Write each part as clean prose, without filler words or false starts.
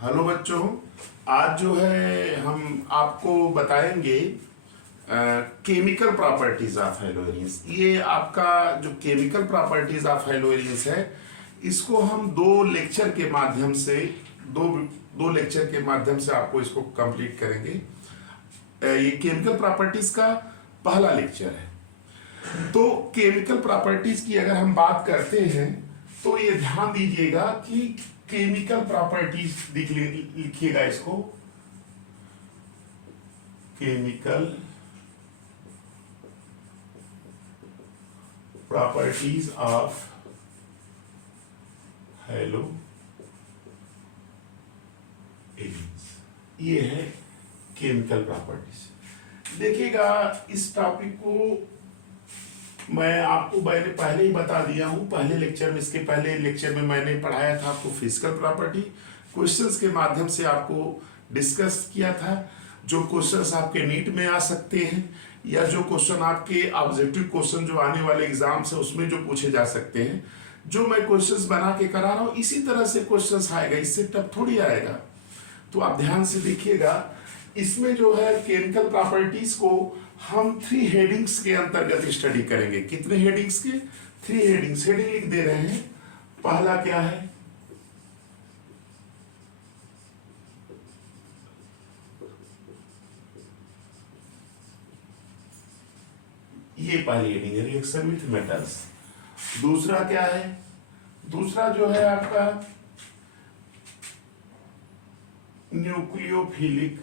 Hello बच्चों। आज जो है हम आपको बताएंगे केमिकल प्रॉपर्टीज ऑफ हेलोइंस। ये आपका जो केमिकल प्रॉपर्टीज ऑफ हेलोइंस है, इसको हम दो लेक्चर के माध्यम से दो लेक्चर के माध्यम से आपको इसको कंप्लीट करेंगे। ये केमिकल प्रॉपर्टीज का पहला लेक्चर है। तो केमिकल प्रॉपर्टीज की अगर हम बात करते हैं तो ये ध्यान दीजिएगा कि केमिकल प्रॉपर्टीज लिखिएगा इसको, केमिकल प्रॉपर्टीज ऑफ हेलोइंस, ये है केमिकल प्रॉपर्टीज। देखिएगा, इस टॉपिक को मैं आपको मैंने पहले ही बता दिया हूं। पहले लेक्चर में, इसके पहले लेक्चर में मैंने पढ़ाया था आपको फिजिकल प्रॉपर्टी, क्वेश्चंस के माध्यम से आपको डिस्कस किया था। जो क्वेश्चंस आपके नीट में आ सकते हैं या जो क्वेश्चन आपके ऑब्जेक्टिव क्वेश्चन जो आने वाले एग्जाम से उसमें जो पूछे जा सकते हैं, जो मैं क्वेश्चंस बना के करा रहा हूं इसी तरह से क्वेश्चंस आएगा, इससे टफ थोड़ी आएगा। तो आप ध्यान से देखिएगा, इसमें जो है केमिकल प्रॉपर्टीज को हम 3 हेडिंग्स के अंतर्गत स्टडी करेंगे। कितने हेडिंग्स के? 3 हेडिंग्स। हेडिंग लिख दे रहे हैं। पहला क्या है? ये पहली हेडिंग है, रिएक्शन विथ मेटल्स। दूसरा क्या है? दूसरा जो है आपका न्यूक्लियोफिलिक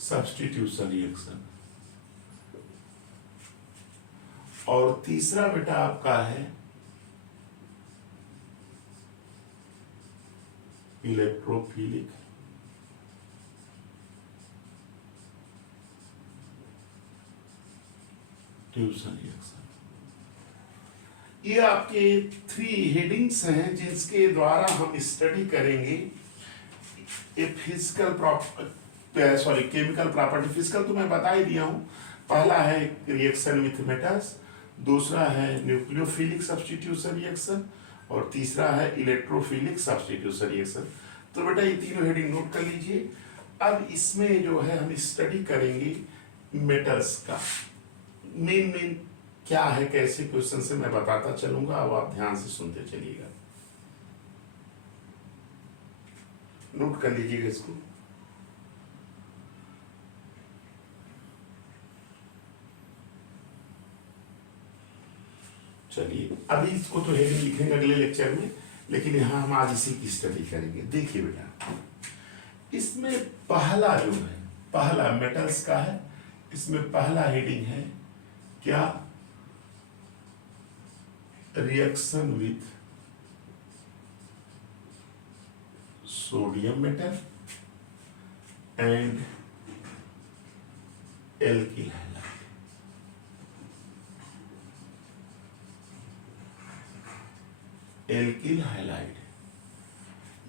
सब्स्टिट्यूशन रिएक्शन। और तीसरा बेटा आपका है इलेक्ट्रोफिलिक ट्यूशन रिएक्शन। ये आपके 3 हेडिंग्स हैं जिसके द्वारा हम स्टडी करेंगे केमिकल प्रॉपर्टी। फिजिकल तो मैं बता ही दिया हूं। पहला है रिएक्शन विथ मेटल्स, दूसरा है न्यूक्लियोफिलिक सब्स्टिट्यूशन रिएक्शन और तीसरा है इलेक्ट्रोफिलिक सब्स्टिट्यूशन रिएक्शन। तो बेटा ये तीनों हेडिंग नोट कर लीजिए। अब इसमें जो है हम स्टडी करेंगे मेटल्स का। मेन क्या है, कैसे क्वेश्चन से मैं बताता चलूंगा, अब आप ध्यान से सुनते चलिएगा, नोट कर लीजिएगा इसको। चलिए, अभी इसको तो हेडिंग लिखेंगे अगले लेक्चर में, लेकिन यहां हम आज इसी की स्टडी करेंगे। देखिए बेटा, इसमें पहला जो है, पहला मेटल्स का है। इसमें पहला हेडिंग है क्या? Reaction with sodium metal and alkyl halide. Alkyl halide,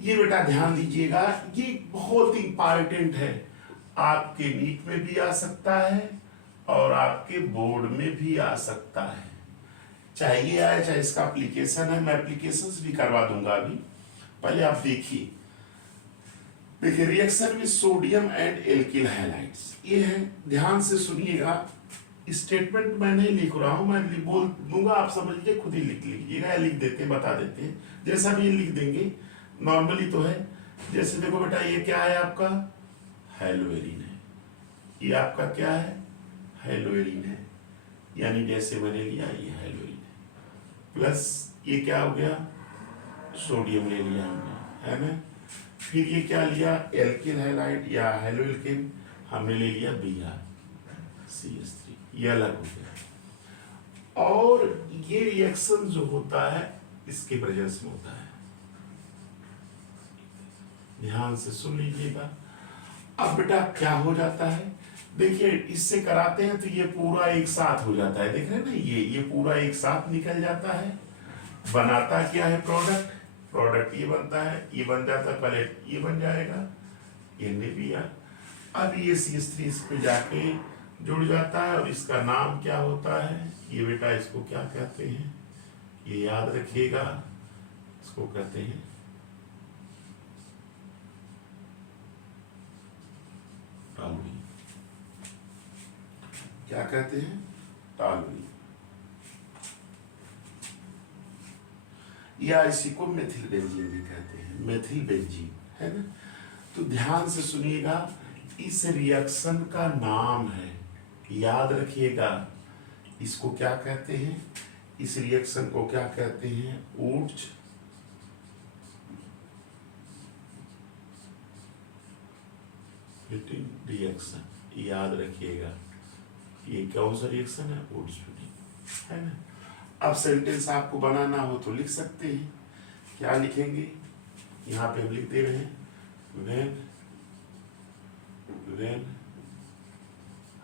ये बेटा ध्यान दीजिएगा, ये बहुत इंपॉर्टेंट है। आपके नीट में भी आ सकता है और आपके बोर्ड में भी आ सकता है। चाहे ये आए चाहे इसका एप्लीकेशन है, मैं एप्लीकेशंस भी करवा दूंगा अभी। पहले आप देखिए reaction with sodium and alkyl halides, ये है। ध्यान से सुनिएगा, स्टेटमेंट मैं नहीं लिख रहा हूं, मैं बोल दूंगा, आप समझ लीजिए, खुद ही लिख लीजिएगा या लिख देते हैं, बता देते हैं, जैसा भी लिख देंगे नॉर्मली तो है। जैसे देखो बेटा, ये क्या है आपका? हेलोइरिन है। ये आपका क्या है? हेलोइरिन है। यानी जैसे मैंने लिया ये हेलोइरिन है, प्लस ये क्या हो गया? सोडियम ले लिया हमने, है ना। फिर ये क्या लिया? एल्किल हैलाइड या हेलोइल्किन, हमने ले लिया BrCH3, ये अलग हो गया। और ये रिएक्शन जो होता है इसके प्रेजेंस में होता है। ध्यान से सुन लीजिएगा। अब बेटा क्या हो जाता है? देखिए, इससे कराते हैं तो ये पूरा एक साथ हो जाता है, देख रहे हैं ना, ये पूरा एक साथ निकल जाता है। बनाता क्या है? प्रोडक्ट। प्रोडक्ट ये बनता है, ये बन जाता है, पहले ये बन जाएगा, ये NaPr। अब ये CH3 इस पे जाके जुड़ जाता है। और इसका नाम क्या होता है, ये बेटा इसको क्या कहते हैं, ये याद रखिएगा, इसको कहते हैं टॉलुइन। क्या कहते हैं, टॉलुइन, या इसी को मेथिल बेंजीन भी कहते हैं, मेथिल बेंजीन, है ना। तो ध्यान से सुनिएगा, इस रिएक्शन का नाम है, याद रखिएगा, इसको क्या कहते हैं, इस रिएक्शन को क्या कहते हैं, ऊर्ज फिटिंग रिएक्शन, याद रखिएगा। ये कौन सा रिएक्शन है, ऊर्ज फिटिंग, है ना। अब सेंटेंस आपको बनाना हो तो लिख सकते हैं, क्या लिखेंगे, यहाँ पे हम लिख दे रहे हैं, when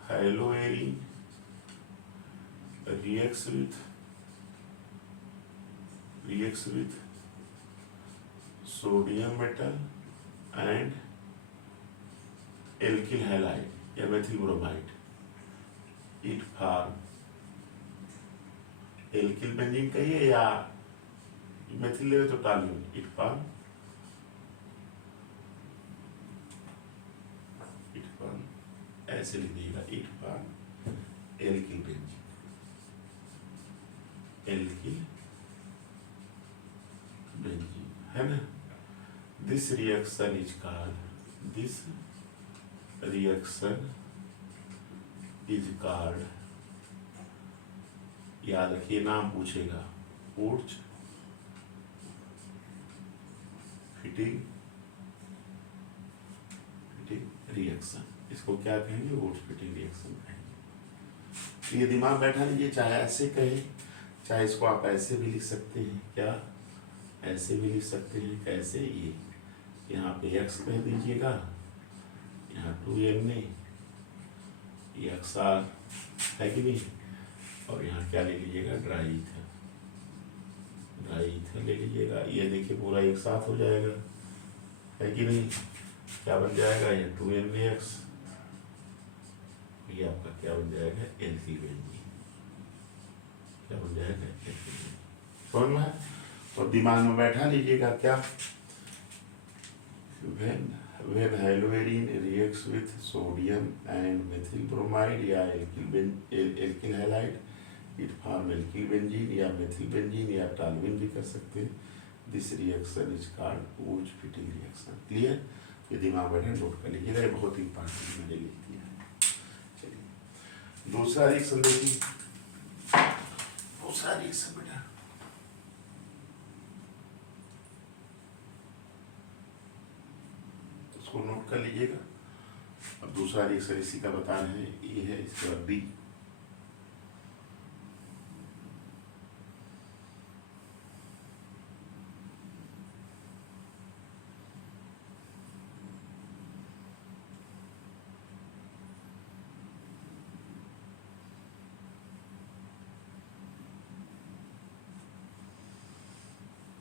haloarine reacts with sodium metal and alkyl halide या methyl bromide, it form alkyl benzene कहिए या methyl ले तो टॉलुइन, it form ऐसे लिख दीजिएगा, it form alkyl benzene, alkyl benzene, है ना। This reaction is called, this reaction is called, याद रखिए नाम पूछेगा, ऊर्ज फिटिंग रिएक्शन, इसको क्या कहेंगे, ऊर्ज फिटिंग रिएक्शन कहेंगे। ये दिमाग बैठा लीजिए, चाहे ऐसे कहे, चाहे इसको आप ऐसे भी लिख सकते हैं, क्या ऐसे भी लिख सकते हैं, कैसे, ये यहाँ पे x कह दीजिएगा, यहाँ 2Na, ये XR है कि नहीं, और यहाँ क्या ले लीजिएगा, ड्राई ईथर, ड्राई ईथर ले लीजिएगा। ये देखिए पूरा एक साथ हो जाएगा, है कि नहीं, क्या बन जाएगा, ये 2NaX, ये आपका क्या बन जाएगा, एल्किल बेंजीन, क्या बन जाएगा, एल्किल बेंजीन, समझ में है। और दिमाग में बैठा लीजिएगा, क्या, when haloarine reacts with sodium and methyl bromide या alkyl halide, it form alkyl benzene या methyl benzene या टॉलुइन भी कर सकते हैं। This reaction is called Wurtz fitting reaction, clear. ये दिमाग बैठे नोट कर लीजिएगा, ये बहुत इंपॉर्टेंट मैंने लिख दिया है। चलिए दूसरा रिएक्शन देखिए, दूसरा रिएक्शन बेटा, उसको नोट कर लीजिएगा। अब दूसरा रिएक्शन इसी का बता रहे हैं, ये है, इसके बाद बी,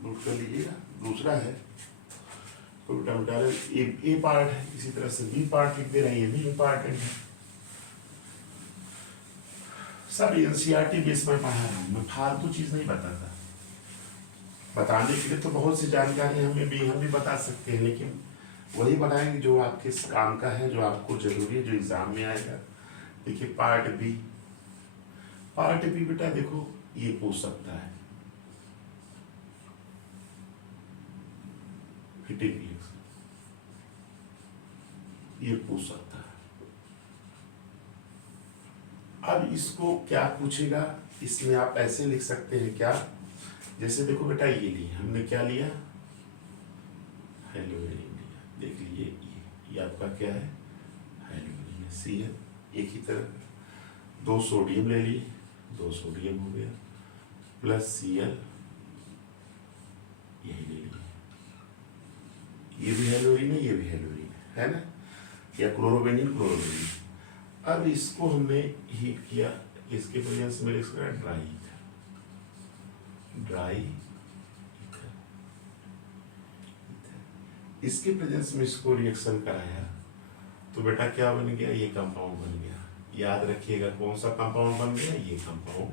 नोट कर लीजिएगा। दूसरा है तो बेटा बता रहे ए पार्ट है, इसी तरह से बी पार्ट लिख दे रहे हैं, ये भी इम्पॉर्टेंट है। सब एनसीईआरटी बेस में पढ़ा रहा हूँ मैं, फालतू चीज नहीं बताता। बताने के लिए तो बहुत सी जानकारी हम भी बता सकते हैं, लेकिन वही बताएंगे जो आपके काम का है, जो आपको जरूरी है, जो एग्जाम में आएगा। देखिए पार्ट बी, पार्ट बी बेटा देखो ये पूछ सकता है, फिटिंग रिएक्शन, ये पूछ सकता है। अब इसको क्या पूछेगा, इसमें आप ऐसे लिख सकते हैं, क्या, जैसे देखो बेटा ये लिया हमने, क्या लिया, हेलोरीन लिया, देख लीजिए ये आपका क्या है, हेलोरीन, Cl, एक ही तरह 2 सोडियम ले लिए, 2 सोडियम हो गया, प्लस Cl यही ले लिए, ये भी हेलोरीन है, ये भी हेलोरीन है ना, या क्लोरोबेनिन, क्लोरोबेनिन। अब इसको हमने हीट किया, इसके प्रेजेंस में इसका ड्राई ईथर, ड्राई ईथर, इसके प्रेजेंस में इसको रिएक्शन कराया तो बेटा क्या बन गया, ये कंपाउंड बन गया, याद रखिएगा कौन सा कंपाउंड बन गया, ये कंपाउंड,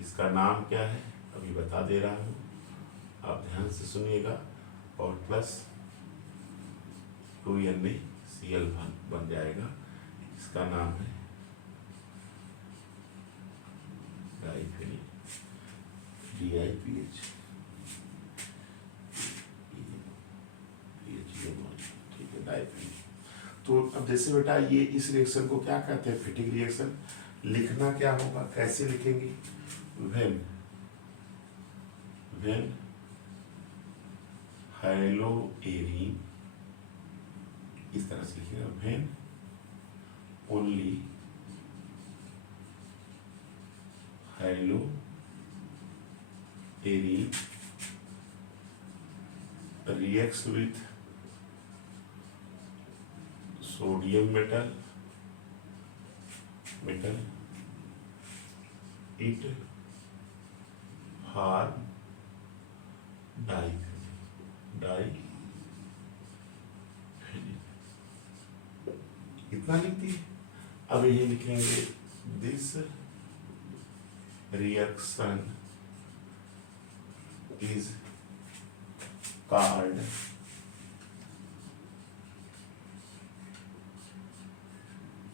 इसका नाम क्या है अभी बता दे रहा हूँ, आप ध्यान से सुनिएगा। और प्लस 2NaCl बन जाएगा, इसका नाम है डाइफेनिल, DiPH, ठीक है, डाइफेनिल। तो अब जैसे बेटा ये इस रिएक्शन को क्या कहते हैं, फिटिंग रिएक्शन। लिखना क्या होगा, कैसे लिखेंगे, व्हेन हाइलोएरिन, इस तरह से लिखिएगा, when only haloarene reacts with sodium metal, it form diphenyl, इतना लिखती है। अब ये लिखेंगे this reaction is called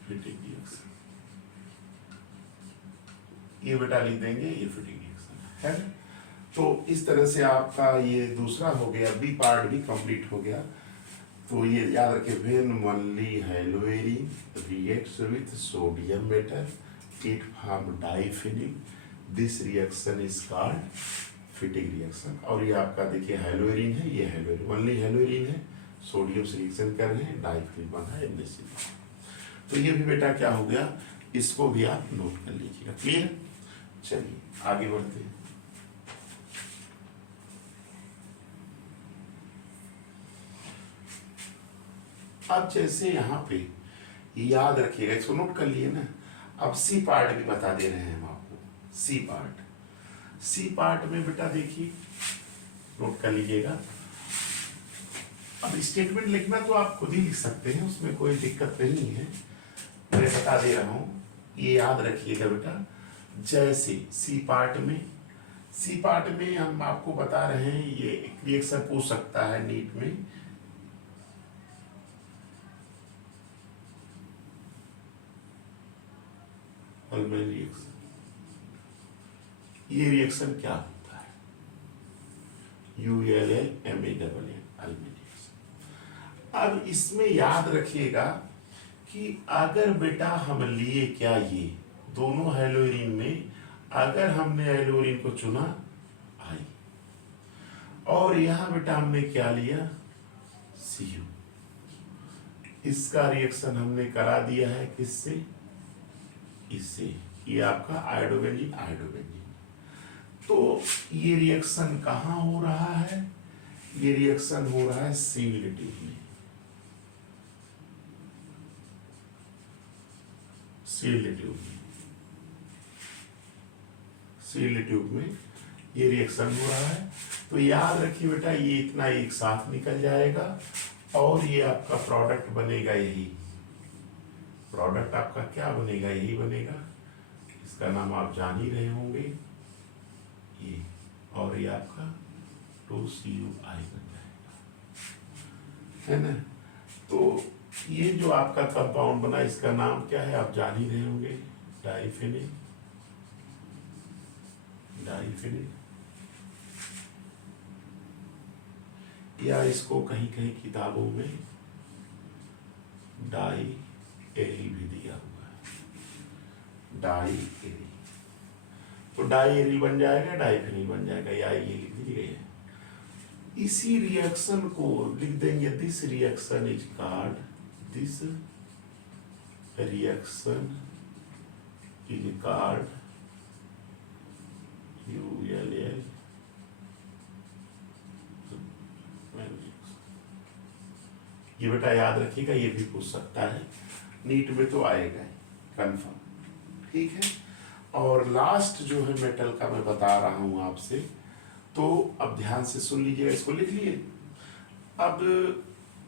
Fittig reaction, ये बेटा लिख देंगे, ये फिटिंग रिएक्शन है। तो इस तरह से आपका ये दूसरा हो गया, बी पार्ट भी कंप्लीट हो गया। तो ये याद रखें, when only haloarene reacts with sodium metal it form diphenyl, this reaction is called Fittig reaction. और ये आपका देखिए हाइलोएरिन है, ये हाइलोएरिन ओनली हाइलोएरिन है, सोडियम से रिएक्शन कर रहे हैं, डाइफेनिल बना है NaCl। तो ये भी बेटा क्या हो गया, इसको भी आप नोट कर लीजिएगा। क्लियर, चलिए आगे बढ़ते हैं। अब जैसे यहाँ पे याद रखिएगा, इसको नोट कर लिए ना। अब सी पार्ट भी बता दे रहे हैं हम आपको, सी पार्ट में बेटा देखिए नोट कर लीजिएगा। अब स्टेटमेंट लिखना तो आप खुद ही लिख सकते हैं, उसमें कोई दिक्कत नहीं है, मैं बता दे रहा हूं, ये याद रखिएगा बेटा। जैसे सी पार्ट में हम आपको बता रहे हैं, ये एक रिएक्शन पूछ सकता है नीट में, अल्मेन रिएक्शन, ये रिएक्शन क्या होता है, ULLMANN, अल्मेन रिएक्शन। अब इसमें याद रखिएगा कि अगर बेटा हम लिए क्या, ये दोनों हाइलोएरिन में अगर हमने हाइलोएरिन को चुना आई, और यहां बेटा हमने क्या लिया Cu, इसका रिएक्शन हमने करा दिया है किससे, इससे, ये आपका आयोडोबेंजीन। तो ये रिएक्शन कहाँ हो रहा है, ये रिएक्शन हो रहा है सील्ड ट्यूब में, सील्ड ट्यूब में ये रिएक्शन हो रहा है। तो याद रखिए बेटा, ये इतना एक साथ निकल जाएगा और ये आपका प्रोडक्ट बनेगा, यही प्रोडक्ट आपका क्या बनेगा, यही बनेगा, इसका नाम आप जान ही रहे होंगे ये, और ये आपका 2CuI बन जाएगा, है ना। तो ये जो आपका कंपाउंड बना, इसका नाम क्या है आप जान ही रहे होंगे, डाइफेनिल, या इसको कहीं कहीं किताबों में डाई-एरिल भी दिया हुआ है, डाई-एरिल। तो डाई-एरिल बन जाएगा, डाइफेनिल बन जाएगा, या ये लिख दीजिए। इसी रिएक्शन को लिख देंगे, this reaction is called, this reaction is called ULL, ये बेटा याद रखिएगा, ये भी पूछ सकता है नीट में, तो आएगा कंफर्म, ठीक है। और लास्ट जो है मेटल का मैं बता रहा हूं आपसे, तो अब ध्यान से सुन लीजिएगा, इसको लिख लिए। अब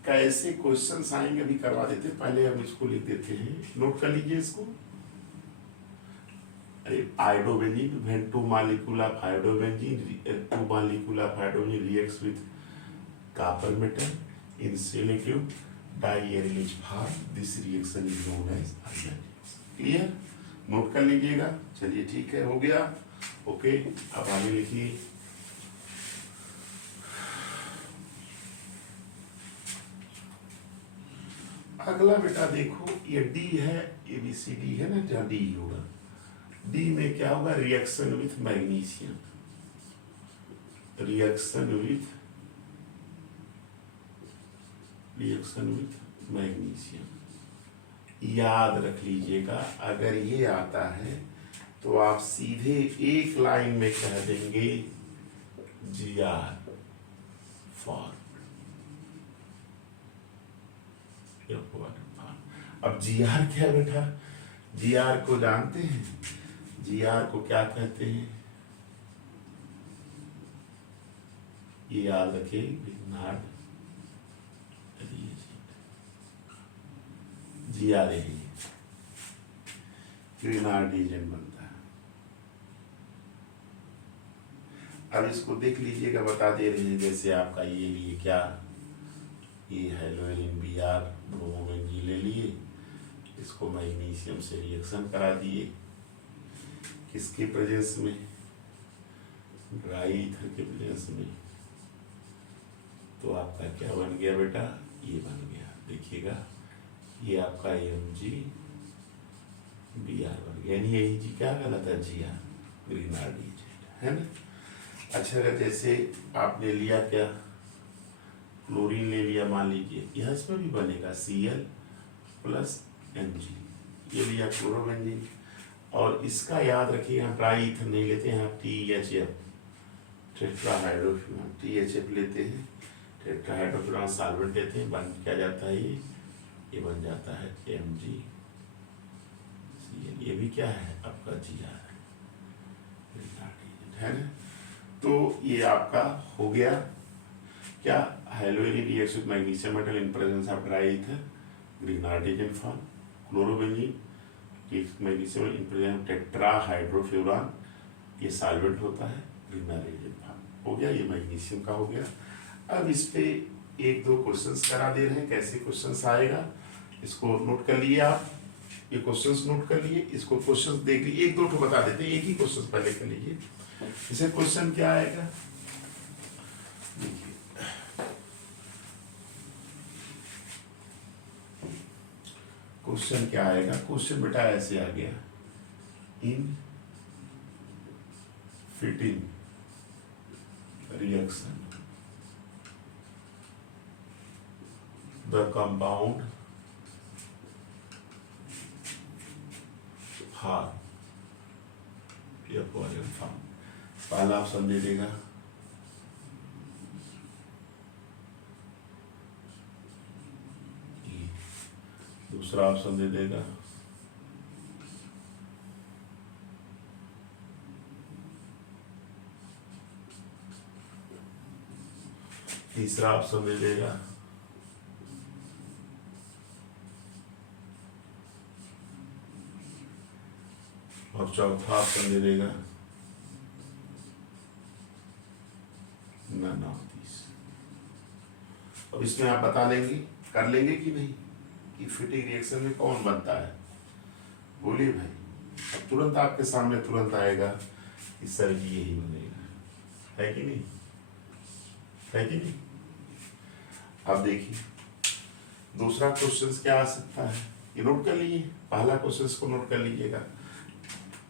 कैसे क्वेश्चंस आएंगे अभी करवा देते हैं, पहले हम इसको लिख देते हैं, नोट कर लीजिए इसको। iodobenzene, when two molecule of iodobenzene, two molecule of iodobenzene reacts with copper metal in selective diarylic form, this reaction is known as Arlen reaction. Clear, note कर लीजिएगा। चलिए ठीक है, हो गया, ओके। अब आगे लिखिए, अगला बेटा देखो, ये डी है, ABCD है ना, जहाँ डी होगा, डी में क्या होगा, reaction with magnesium, reaction with magnesium. याद रख लीजिएगा, अगर ये आता है तो आप सीधे एक लाइन में कह देंगे GR फॉर। अब GR क्या है बेटा, GR को जानते हैं, GR को क्या कहते हैं, ये याद रखिए, ग्रिग्नार्ड GR है, ग्रिग्नार्ड एजेंट बनता है। अब इसको देख लीजिएगा, बता दे रहे हैं, जैसे आपका ये लिए क्या, ये हेलोजन Br ब्रोमोबेंजीन ले लिए, इसको मैग्नीशियम से रिएक्शन करा दिए, किसके प्रेजेंस में, ड्राई ईथर के प्रेजेंस में, तो आपका क्या बन गया बेटा, ये बन गया, देखिएगा, ये आपका Mg Br बन गया, यानी यही जी क्या गलत है, Gr ग्रिग्नार्ड एजेंट है ना। अच्छा, अगर जैसे आपने लिया क्या, क्लोरीन ले लिया, मान लीजिए, यह इसमें भी बनेगा Cl प्लस Mg, ये लिया क्लोरोबेंजीन, और इसका याद रखिए, हम ड्राई ईथर नहीं लेते हैं, आप THF टेट्राहाइड्रोफ्यूरान THF लेते हैं, टेट्राहाइड्रोफ्यूरान सॉल्वेंट लेते हैं, बन क्या जाता है, ये बन जाता है MgCl, ये भी क्या है आपका Gr है ना। तो ये आपका हो गया क्या, halogen reacts with magnesium metal in presence of dry ether, Grignard agent form, chlorobenzene magnesium in presence tetrahydrofuran, ये सॉल्वेंट होता है, ग्रिग्नार्ड एजेंट फॉर्म हो गया, ये मैग्नीशियम का हो गया। अब इस पे एक दो क्वेश्चंस करा दे रहे हैं, कैसे क्वेश्चंस आएगा इसको नोट कर लिए आप, ये क्वेश्चंस नोट कर लिए, इसको क्वेश्चंस देख लीजिए, एक दो ठो बता देते हैं, एक ही क्वेश्चन पहले कर लीजिए। इसे क्वेश्चन क्या आएगा, देखिए, क्वेश्चन क्या आएगा, क्वेश्चन बेटा ऐसे आ गया, इन fitting reaction the compound form, ये कोरियन फॉर्म, पहला ऑप्शन दे देगा, दूसरा ऑप्शन दे देगा, तीसरा ऑप्शन दे देगा, और चौथा ऑप्शन दे देगा नन ऑफ दिस। अब इसमें आप बता लेंगे, कर लेंगे कि नहीं, कि फिटिंग रिएक्शन में कौन बनता है, बोलिए भाई। अब तुरंत आपके सामने तुरंत आएगा कि सर जी यही बनेगा, है कि नहीं, है कि नहीं। अब देखिए दूसरा क्वेश्चन क्या आ सकता है, ये नोट कर लीजिए, पहला क्वेश्चन को नोट कर लीजिएगा।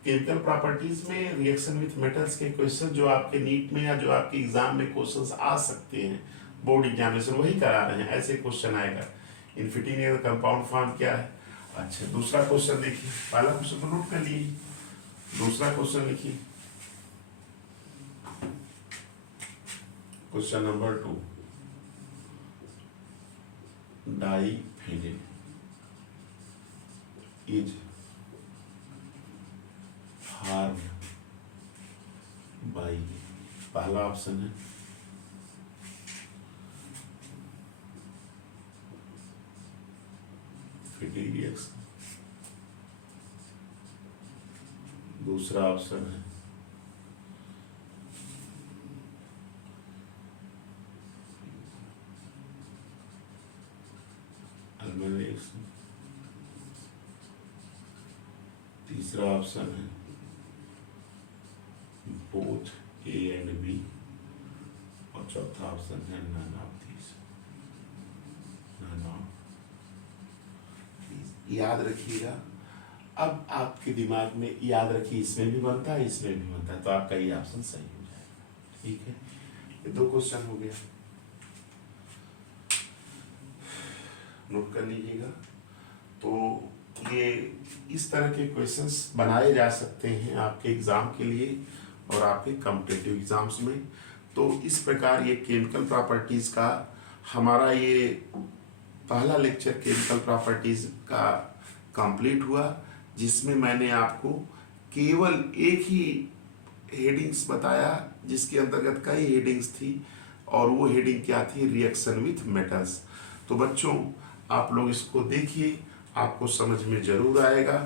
केमिकल प्रॉपर्टीज में रिएक्शन विथ मेटल्स के क्वेश्चन जो आपके नीट में या जो आपके एग्जाम में क्वेश्चंस आ सकते हैं, बोर्ड एग्जामिनेशन वही करा रहे हैं, ऐसे क्वेश्चन आएगा। इन फिटिंग कंपाउंड फॉर्म क्या है। अच्छा दूसरा क्वेश्चन देखिए, पहला क्वेश्चन को नोट कर लिए, दूसरा क्वेश्चन लिखिए, question number 2, diphenyl is harmed by, पहला ऑप्शन है फिटिंग रिएक्शन, दूसरा ऑप्शन है एलिमिनेशन, तीसरा ऑप्शन है बोथ ए एंड बी, और चौथा ऑप्शन है none of these, none of. याद रखिएगा, अब आपके दिमाग में याद रखिए, इसमें भी बनता है इसमें भी बनता है, तो आपका ये ऑप्शन सही हो जाएगा। ठीक है, ये 2 क्वेश्चन हो गया, नोट कर लीजिएगा। तो ये इस तरह के क्वेश्चंस बनाए जा सकते हैं आपके एग्जाम के लिए और आपके कॉम्पिटिटिव एग्जाम्स में। तो इस प्रकार ये केमिकल प्रॉपर्टीज का हमारा ये पहला लेक्चर केमिकल प्रॉपर्टीज का कंप्लीट हुआ, जिसमें मैंने आपको केवल एक ही हेडिंग्स बताया, जिसके अंतर्गत कई हेडिंग्स थी, और वो हेडिंग क्या थी, रिएक्शन विथ मेटल्स। तो बच्चों आप लोग इसको देखिए, आपको समझ में जरूर आएगा।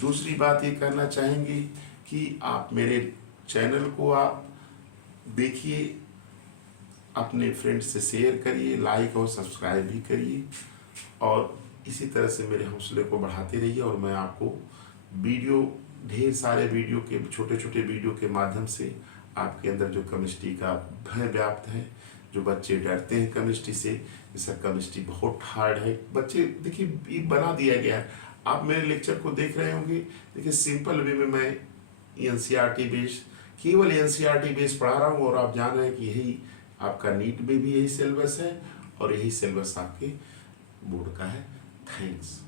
दूसरी बात ये करना चाहेंगे कि आप मेरे चैनल को आप देखिए, अपने फ्रेंड्स से शेयर करिए, लाइक और सब्सक्राइब भी करिए, और इसी तरह से मेरे हौसले को बढ़ाते रहिए। और मैं आपको वीडियो, ढेर सारे वीडियो के, छोटे छोटे वीडियो के माध्यम से आपके अंदर जो केमिस्ट्री का भय व्याप्त है, जो बच्चे डरते हैं केमिस्ट्री से, जैसा केमिस्ट्री बहुत हार्ड है, बच्चे देखिए ये बना दिया गया है। आप मेरे लेक्चर को देख रहे होंगे, देखिए सिंपल वे में मैं एनसीईआरटी बेस, केवल एनसीईआरटी बेस पढ़ा रहा हूँ, और आप जान रहे हैं कि यही आपका नीट में भी यही सिलेबस है, और यही सिलेबस आपके बोर्ड का है। थैंक्स।